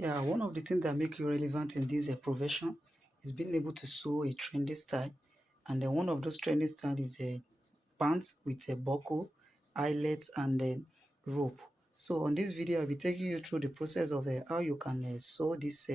Yeah, one of the things that make you relevant in this profession is being able to sew a trendy style. And then one of those trendy style is a pants with a buckle, eyelets, and then rope. So on this video, I'll be taking you through the process of how you can sew this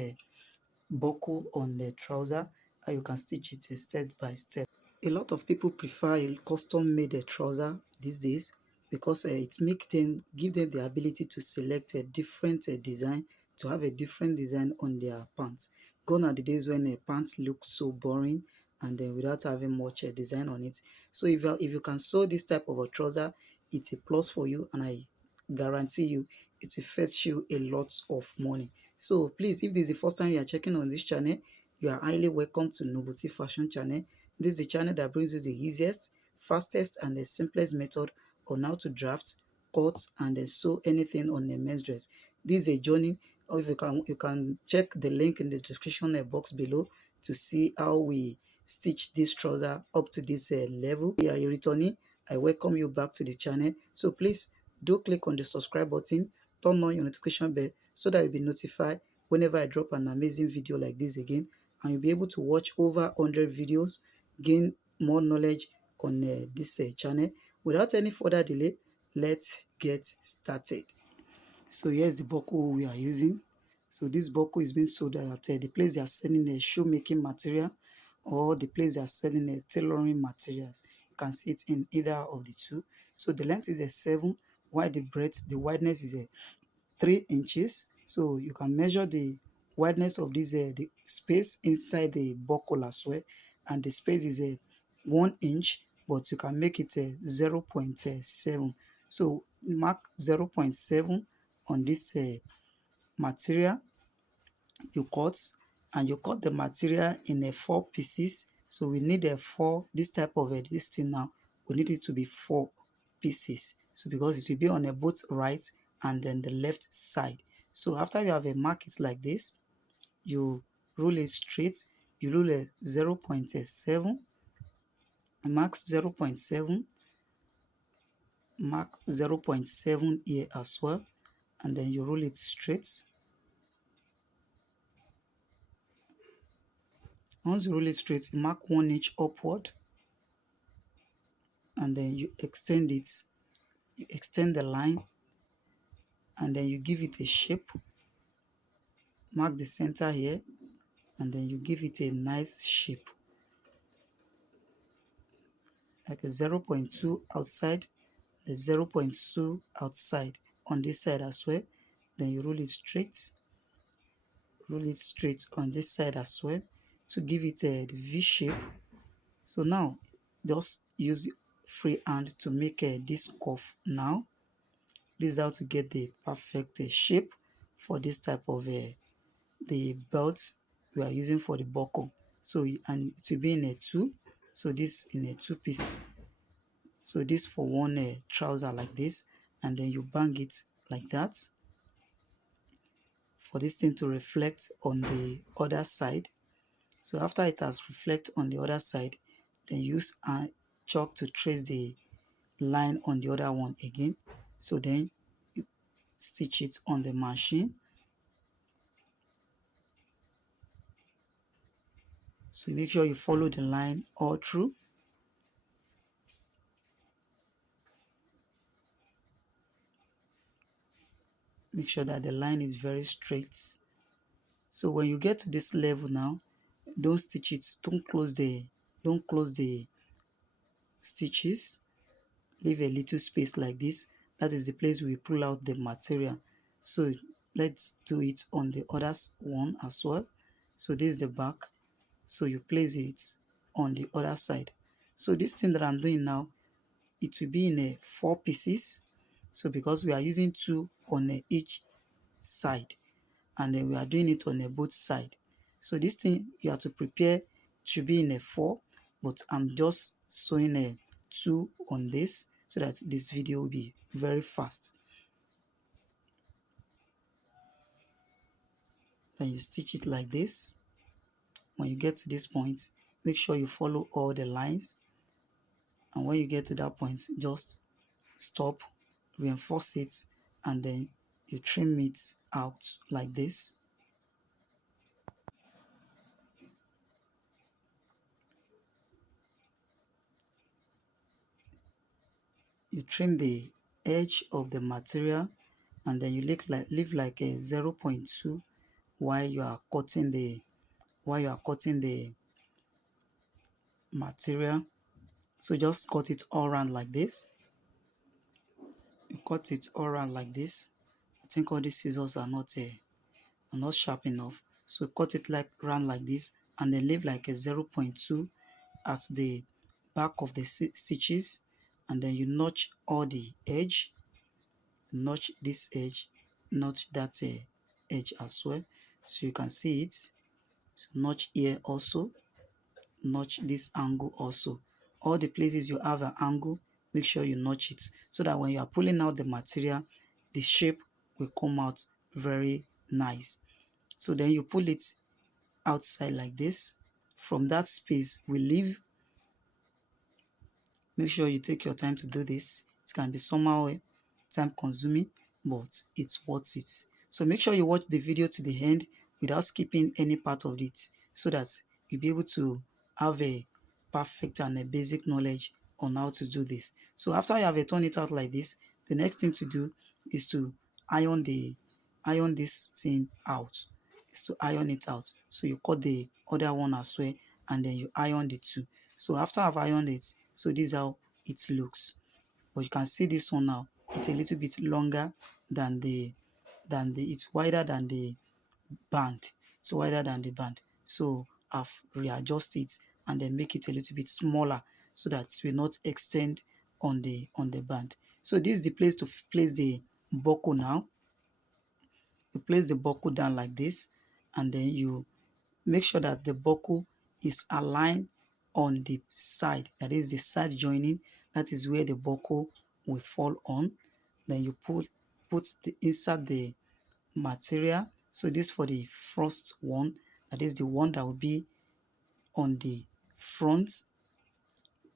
buckle on the trouser, how you can stitch it step by step. A lot of people prefer a custom made trouser these days because give them the ability to select a different design, to have a different design on their pants. Gone are the days when pants look so boring and without having much design on it. So if you can sew this type of a trouser, it's a plus for you, and I guarantee you it will fetch you a lot of money. So please, if this is the first time you are checking on this channel, you are highly welcome to Nobody Fashion channel. This is the channel that brings you the easiest, fastest, and the simplest method on how to draft, cut, and then sew anything on a men's dress. This is a journey. Or if you can check the link in the description box below to see how we stitch this trouser up to this level. If you are returning, I welcome you back to the channel. So please do click on the subscribe button, turn on your notification bell so that you'll be notified whenever I drop an amazing video like this again, and you'll be able to watch over 100 videos, gain more knowledge on this channel. Without any further delay, let's get started. So here's the buckle we are using. So this buckle is being sold at the place they are selling a shoemaking material, or the place they are selling a tailoring materials. You can see it in either of the two. So the length is a 7, while the breadth, the wideness is a 3 inches. So you can measure the wideness of this the space inside the buckle as well, and the space is a 1 inch, but you can make it a 0.7. So mark 0.7 on this material you cut, and you cut the material in a 4 pieces. So we need a 4, this type of this thing now, we need it to be 4 pieces. So because it will be on a both right and then the left side. So after you have a mark it like this, you roll it straight, you roll a 0.7, mark 0.7, mark 0.7 here as well, and then you roll it straight. Once you roll it straight, you mark 1 inch upward, and then you extend it. You extend the line, and then you give it a shape. Mark the center here, and then you give it a nice shape, like a 0.2 outside, the 0.2 outside on this side as well. Then you roll it straight on this side as well to give it a V shape. So now just use free hand to make this curve. Now this is how to get the perfect shape for this type of the belt we are using for the buckle. So and it will be in a 2, so this in a 2 piece. So this for one trouser like this, and then you bang it like that for this thing to reflect on the other side. So after it has reflect on the other side, then use a chalk to trace the line on the other one again. So then you stitch it on the machine. So make sure you follow the line all through. Make sure that the line is very straight. So when you get to this level now, don't stitch it, don't close the stitches. Leave a little space like this. That is the place we pull out the material. So let's do it on the other one as well. So this is the back. So you place it on the other side. So this thing that I'm doing now, it will be in a 4 pieces. So because we are using 2 on each side, and then we are doing it on both side. So this thing you have to prepare to be in a 4, but I'm just sewing a 2 on this so that this video will be very fast. Then you stitch it like this. When you get to this point, make sure you follow all the lines, and when you get to that point, just stop, reinforce it, and then you trim it out like this. you trim the edge of the material, and then you leave like a 0.2 while you are cutting the material. So just cut it all around like this. You cut it all around like this. I think all these scissors are not sharp enough, so cut it like round like this, and then leave like a 0.2 at the back of the stitches, and then you notch all the edge, notch this edge, notch that edge as well, so you can see it. So notch here also, notch this angle also. All the places you have an angle, make sure you notch it, so that when you are pulling out the material, the shape will come out very nice. So then you pull it outside like this. From that space we leave, make sure you take your time to do this. It can be somehow time consuming, but it's worth it. So make sure you watch the video to the end without skipping any part of it, so that you'll be able to have a perfect and a basic knowledge on how to do this. So after you have turned it out like this, the next thing to do is to iron this thing out. Is to iron it out. So you cut the other one as well, and then you iron the two. So after I've ironed it, so this is how it looks. But you can see this one now, it's a little bit longer than it's wider than the band. It's wider than the band. So I've readjusted it and then make it a little bit smaller, so that it will not extend on the band. So this is the place to place the buckle now. You place the buckle down like this, and then you make sure that the buckle is aligned on the side, that is the side joining. That is where the buckle will fall on. Then you insert the material. So this for the first one, that is the one that will be on the front,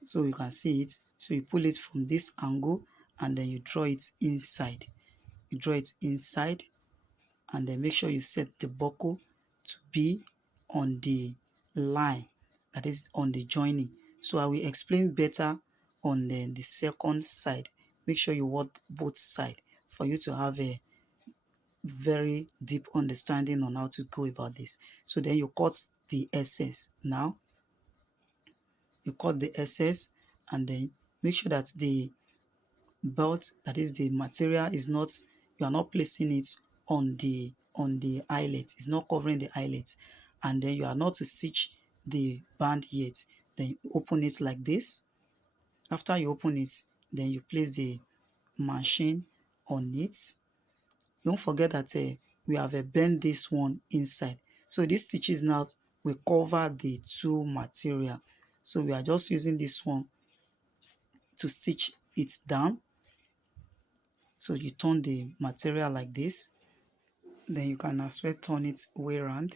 so you can see it. So you pull it from this angle, and then you draw it inside. And then make sure you set the buckle to be on the line, that is on the joining. So I will explain better on the second side. Make sure you work both sides for you to have a very deep understanding on how to go about this. So then you cut the excess. Now you cut the excess, and then make sure that the belt, that is the material, is not, you are not placing it on the eyelet. It's not covering the eyelet. And then you are not to stitch the band yet. Then you open it like this. After you open it, then you place the machine on it. Don't forget that we have bent this one inside. So these stitches now will cover the two material. So we are just using this one to stitch it down. So you turn the material like this. Then you can as well turn it way around.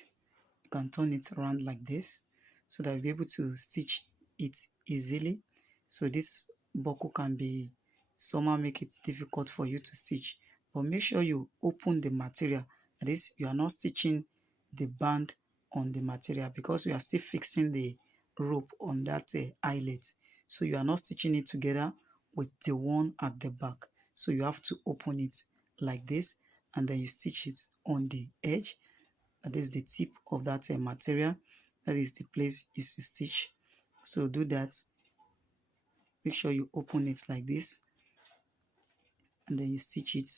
You can turn it around like this, so that you'll be able to stitch it easily. So this buckle can be somehow make it difficult for you to stitch, but make sure you open the material. That is, you are not stitching the band on the material, because we are still fixing the rope on that eyelet. So you are not stitching it together with the one at the back. So you have to open it like this, and then you stitch it on the edge. That is the tip of that material. That is the place you should stitch. So do that. Make sure you open it like this, and then you stitch it.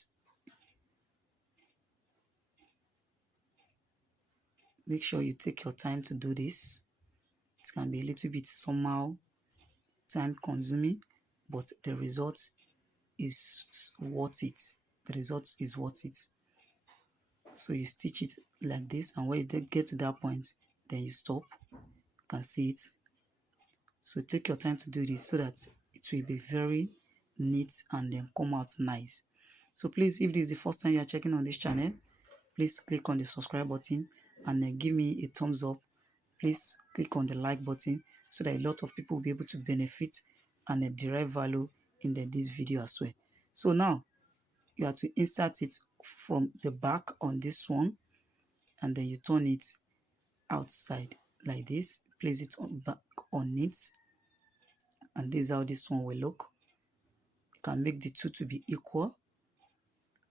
Make sure you take your time to do this. It can be a little bit somehow time consuming, but the result is worth it. The result is worth it. So you stitch it like this, and when you get to that point, then you stop. You can see it. So take your time to do this, so that it will be very neat and then come out nice. So please, if this is the first time you are checking on this channel, please click on the subscribe button, and then give me a thumbs up. Please click on the like button, so that a lot of people will be able to benefit and derive value in this video as well. So now you have to insert it from the back on this one, and then you turn it outside like this. Place it on back on it, and this is how this one will look. You can make the two to be equal.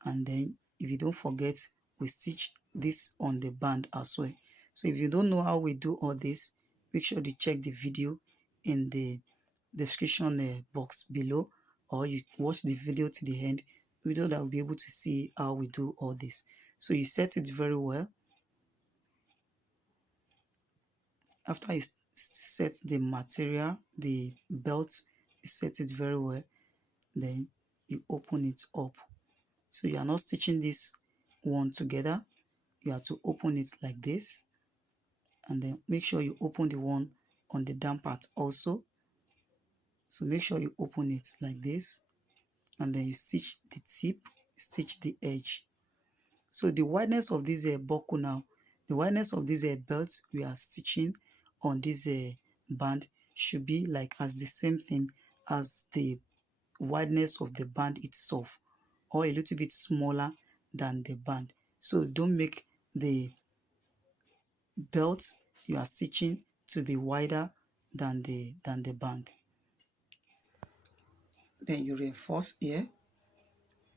And then if you don't forget, we stitch this on the band as well. So if you don't know how we do all this, make sure to check the video in the description box below, or you watch the video to the end, video that will be able to see how we do all this. So you set it very well. After you set the material, the belt, you set it very well, then you open it up. So you are not stitching this one together, you have to open it like this, and then make sure you open the one on the down part also. So make sure you open it like this, and then you stitch the tip, stitch the edge. So the wideness of this buckle now, the wideness of this belt we are stitching on this band should be like as the same thing as the wideness of the band itself, or a little bit smaller than the band. So don't make the belt you are stitching to be wider than the band. Then you reinforce here,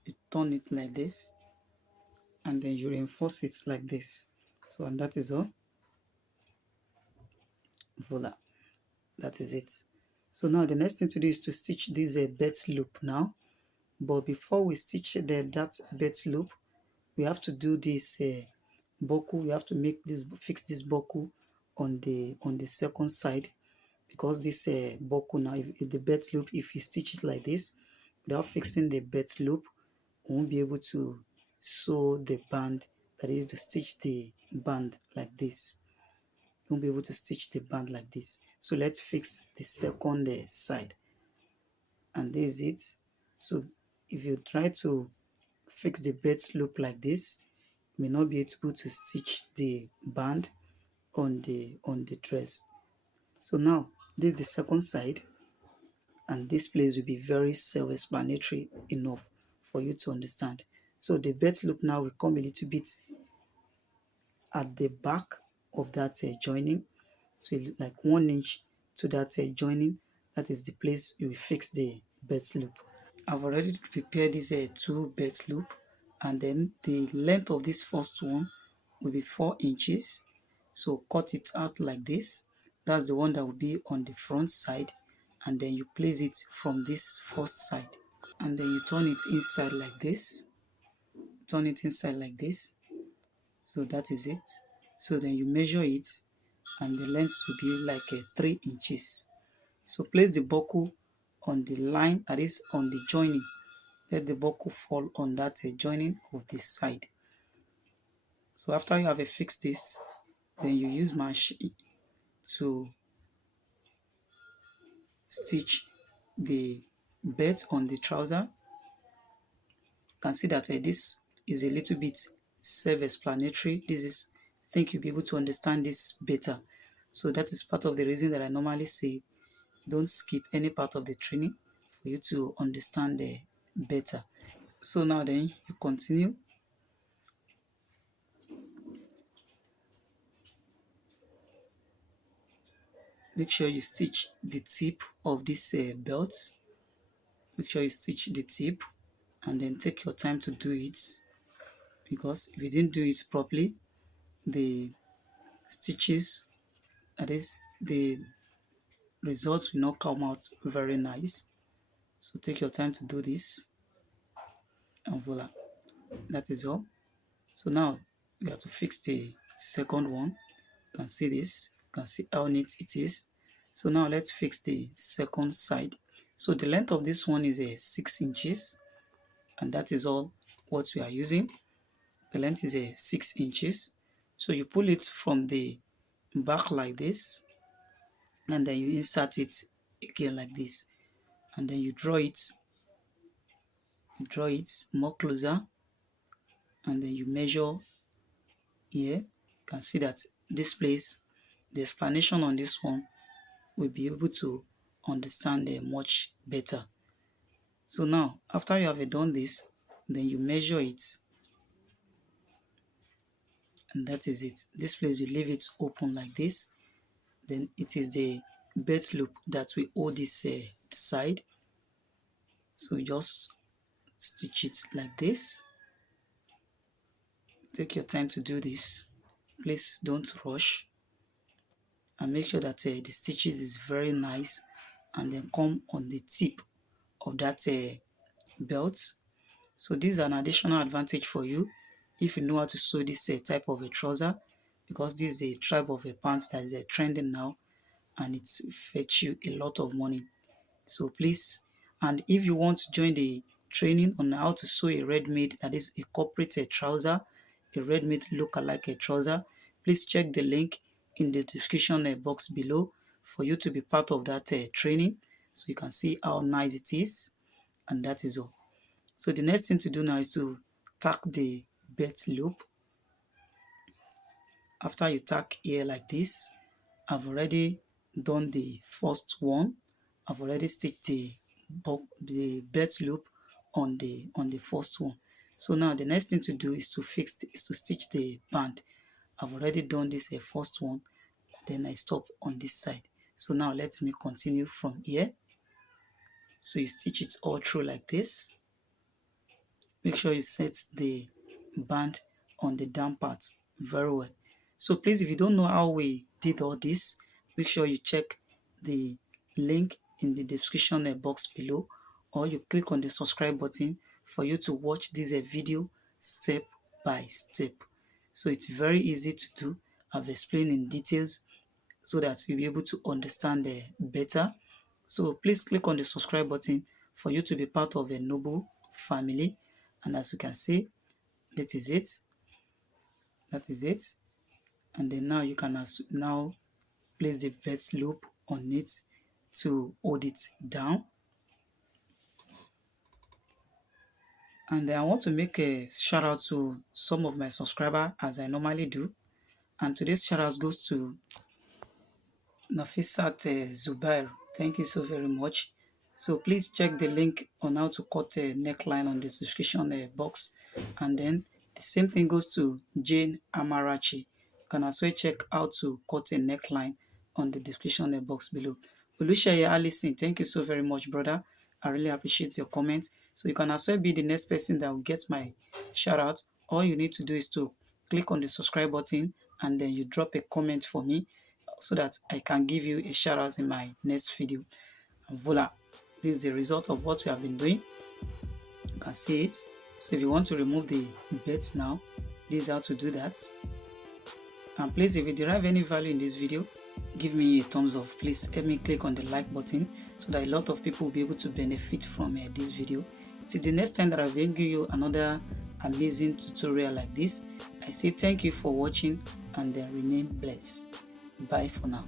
you turn it like this, and then you reinforce it like this. So, and that is all. Voila, that is it. So now the next thing to do is to stitch this belt loop now. But before we stitch that belt loop, we have to do this buckle. We have to make this, fix this buckle on the second side, because this buckle now, if the belt loop, if you stitch it like this without fixing the belt loop, we won't be able to sew the band, that is to stitch the band like this. You won't be able to stitch the band like this. So let's fix the second side, and this is it. So if you try to fix the belt loop like this, you may not be able to stitch the band on the dress. So now this is the second side, and this place will be very self-explanatory enough for you to understand. So the belt loop now will come a little bit at the back of that joining, so like 1 inch to that joining. That is the place you will fix the belt loop. I've already prepared this two belt loop, and then the length of this first one will be 4 inches. So cut it out like this. That's the one that will be on the front side, and then you place it from this first side, and then you turn it inside like this. Turn it inside like this. So that is it. So then you measure it, and the length will be like 3 inches. So place the buckle on the line, that is on the joining. Let the buckle fall on that joining of the side. So after you have fixed this, then you use machine to stitch the belt on the trouser. You can see that this is a little bit self-explanatory. This is, I think you'll be able to understand this better. So that is part of the reason that I normally say don't skip any part of the training for you to understand better. So now then you continue. Make sure you stitch the tip of this belt. Make sure you stitch the tip, and then take your time to do it, because if you didn't do it properly, the stitches, that is the results, will not come out very nice. So take your time to do this, and voila, that is all. So now we have to fix the second one. You can see this, you can see how neat it is. So now let's fix the second side. So the length of this one is 6 inches, and that is all what we are using. The length is 6 inches. So you pull it from the back like this, and then you insert it again like this, and then you draw it more closer, and then you measure here. You can see that this place, the explanation on this one, will be able to understand much better. So now after you have done this, then you measure it, and that is it. This place, you leave it open like this. Then it is the belt loop that will hold this side. So just stitch it like this. Take your time to do this. Please don't rush, and make sure that the stitches is very nice and then come on the tip of that belt. So this is an additional advantage for you if you know how to sew this type of a trouser, because this is a type of a pant that is trending now and it's fetch you a lot of money. So please, and if you want to join the training on how to sew a ready-made, that is a corporate trouser, a ready-made look-alike trouser, please check the link in the description box below for you to be part of that training, so you can see how nice it is. And that is all. So the next thing to do now is to tack the belt loop. After you tack here like this, I've already done the first one. I've already stitched the belt loop on the first one. So now the next thing to do is to stitch the band. I've already done this first one, then I stop on this side. So now let me continue from here. So you stitch it all through like this. Make sure you set the band on the down part very well. So please, if you don't know how we did all this, make sure you check the link in the description box below, or you click on the subscribe button for you to watch this video step by step. So it's very easy to do. I've explained in details so that you'll be able to understand better. So please click on the subscribe button for you to be part of a noble family. And as you can see, that is it. That is it. And then now you can now place the belt loop on it to hold it down. And then I want to make a shout out to some of my subscribers, as I normally do. And today's shout out goes to Nafisat Zubair. Thank you so very much. So please check the link on how to cut a neckline on the description box. And then the same thing goes to Jane Amarachi. You can also check how to cut a neckline on the description box below. Olusheye Allison, thank you so very much, brother. I really appreciate your comments. So you can also be the next person that will get my shout out. All you need to do is to click on the subscribe button and then you drop a comment for me so that I can give you a shout out in my next video. And voila, this is the result of what we have been doing. You can see it. So if you want to remove the belt now, this is how to do that. And please, if you derive any value in this video, give me a thumbs up. Please help me click on the like button so that a lot of people will be able to benefit from this video. Till the next time that I will give you another amazing tutorial like this, I say thank you for watching and then remain blessed. Bye for now.